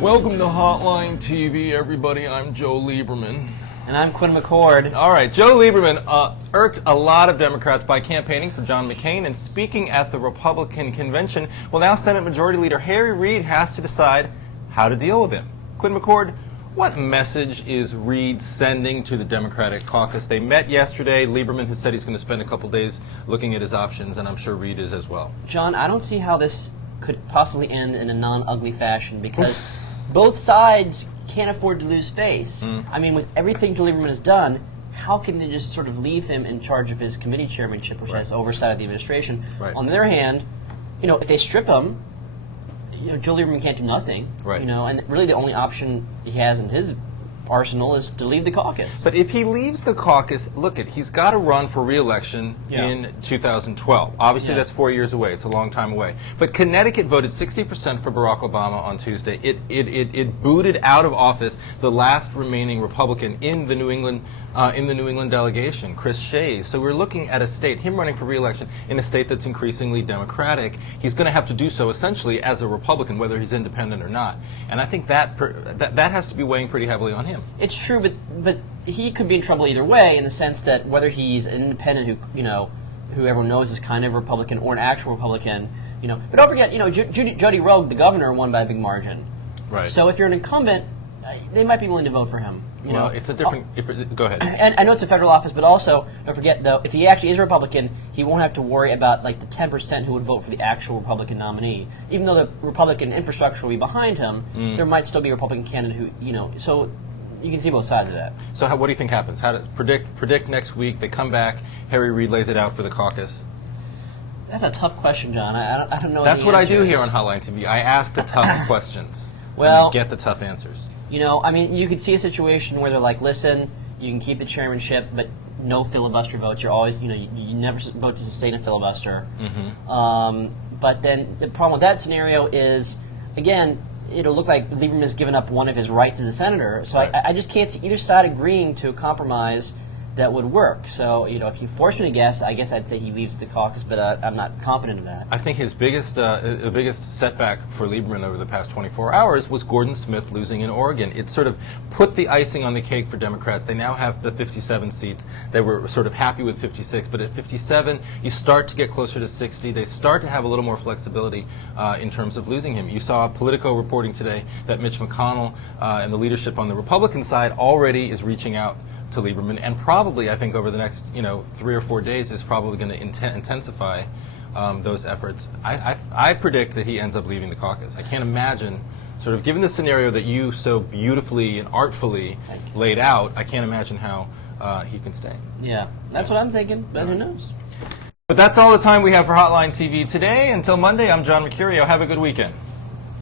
Welcome to Hotline TV, everybody. I'm Joe Lieberman. And I'm Quinn McCord. All right, Joe Lieberman irked a lot of Democrats by campaigning for John McCain and speaking at the Republican convention. Well, now Senate Majority Leader Harry Reid has to decide how to deal with him. Quinn McCord, what message is Reid sending to the Democratic caucus? They met yesterday. Lieberman has said he's going to spend a couple days looking at his options, and I'm sure Reid is as well. John, I don't see how this could possibly end in a non-ugly fashion because both sides can't afford to lose face. I mean, with everything Lieberman has done, how can they just sort of leave him in charge of his committee chairmanship, which has oversight of the administration? Right. On the other hand, if they strip him, Joe Lieberman can't do nothing. Right. And really the only option he has in his arsenal is to leave the caucus. But if he leaves the caucus, he's got to run for re-election in 2012. Obviously, that's 4 years away. It's a long time away. But Connecticut voted 60% for Barack Obama on Tuesday. It booted out of office the last remaining Republican in the New England delegation, Chris Shays. So we're looking at a state, him running for re-election in a state that's increasingly Democratic. He's going to have to do so essentially as a Republican, whether he's independent or not. And I think that has to be weighing pretty heavily on him. It's true, but he could be in trouble either way, in the sense that whether he's an independent who everyone knows is kind of a Republican or an actual Republican, But don't forget, Jody Rogue, the governor, won by a big margin. Right. So if you're an incumbent, they might be willing to vote for him. Well, it's a different. Go ahead. And I know it's a federal office, but also don't forget though, if he actually is a Republican, he won't have to worry about the 10% who would vote for the actual Republican nominee. Even though the Republican infrastructure will be behind him, there might still be a Republican candidate who So you can see both sides of that. So what do you think happens? How to predict next week? They come back. Harry Reid lays it out for the caucus. That's a tough question, John. I don't know. That's what I do here on Hotline TV. I ask the tough questions. Well, and I get the tough answers. You could see a situation where they're like, listen, you can keep the chairmanship, but no filibuster votes. You're always, you never vote to sustain a filibuster. But then the problem with that scenario is, again, it'll look like Lieberman has given up one of his rights as a senator. So I just can't see either side agreeing to a compromise that would work. So, if you force me to guess, I guess I'd say he leaves the caucus, but I'm not confident of that. I think his biggest setback for Lieberman over the past 24 hours was Gordon Smith losing in Oregon. It sort of put the icing on the cake for Democrats. They now have the 57 seats. They were sort of happy with 56, but at 57, you start to get closer to 60. They start to have a little more flexibility in terms of losing him. You saw Politico reporting today that Mitch McConnell and the leadership on the Republican side already is reaching out to Lieberman, and probably, I think, over the next 3 or 4 days is probably going to intensify those efforts. I predict that he ends up leaving the caucus. I can't imagine, sort of given the scenario that you so beautifully and artfully laid out, I can't imagine how he can stay. Yeah, that's what I'm thinking, but who knows? But that's all the time we have for Hotline TV today. Until Monday, I'm John Mercurio. Have a good weekend.